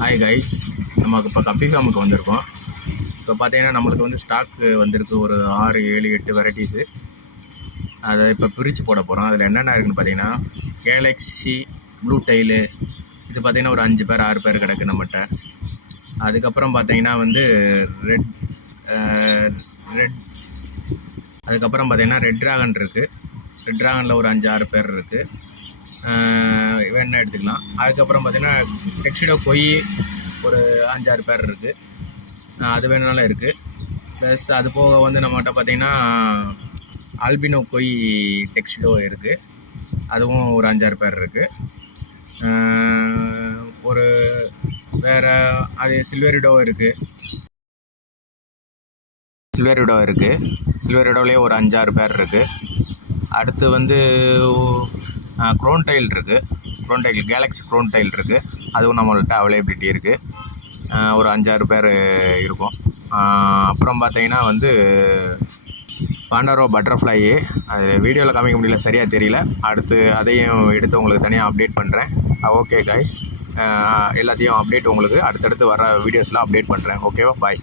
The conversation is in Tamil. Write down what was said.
ஹாய் கைஸ், நமக்கு இப்போ கப்பி ஃபார்முக்கு வந்திருக்கோம். இப்போ பார்த்தீங்கன்னா நம்மளுக்கு வந்து ஸ்டாக்கு வந்திருக்கு ஒரு 6, 7, 8 வெரைட்டிஸு. அதை இப்போ பிரித்து போட போகிறோம். அதில் என்னென்ன இருக்குதுன்னு பார்த்தீங்கன்னா கேலக்ஸி, ப்ளூ டெயிலு, இது பார்த்திங்கன்னா ஒரு 5 பேர் 6 பேர் கிடக்கு நம்மகிட்ட. அதுக்கப்புறம் பார்த்தீங்கன்னா வந்து ரெட் அதுக்கப்புறம் பார்த்தீங்கன்னா ரெட் ட்ராகன் இருக்குது. ரெட் ட்ராகனில் ஒரு 5, 6 பேர் இருக்குது, வேணா எடுத்துக்கலாம். அதுக்கப்புறம் பார்த்திங்கன்னா டெக்ஸிடோ கொய் ஒரு 5, 6 பேர் இருக்குது, அது வேணுனாலும் இருக்குது. ப்ளஸ் அது போக வந்து நம்மகிட்ட பார்த்திங்கன்னா ஆல்பினோ கொய் டெக்ஸிடோ இருக்குது, அதுவும் ஒரு 5, 6 பேர் இருக்குது. ஒரு வேறு அது சில்வரிடோ இருக்குது. சில்வரிடோவிலே ஒரு 5, 6 பேர் இருக்குது. அடுத்து வந்து க்ரோன் டைல் இருக்குது. கேலக்ஸி க்ரோன் டைல் இருக்குது, அதுவும் நம்மள்கிட்ட அவைலபிலிட்டி இருக்குது. ஒரு 5, 6 பேர் இருக்கும். அப்புறம் பார்த்தீங்கன்னா வந்து பாண்டரோ பட்டர்ஃப்ளை, அது வீடியோவில் காமிக்க முடியல, சரியாக தெரியல. அடுத்து அதையும் எடுத்து உங்களுக்கு தனியாக அப்டேட் பண்ணுறேன். ஓகே கைஸ், எல்லாத்தையும் அப்டேட் உங்களுக்கு அடுத்தடுத்து வர வீடியோஸில் அப்டேட் பண்ணுறேன். ஓகேவா? பாய்.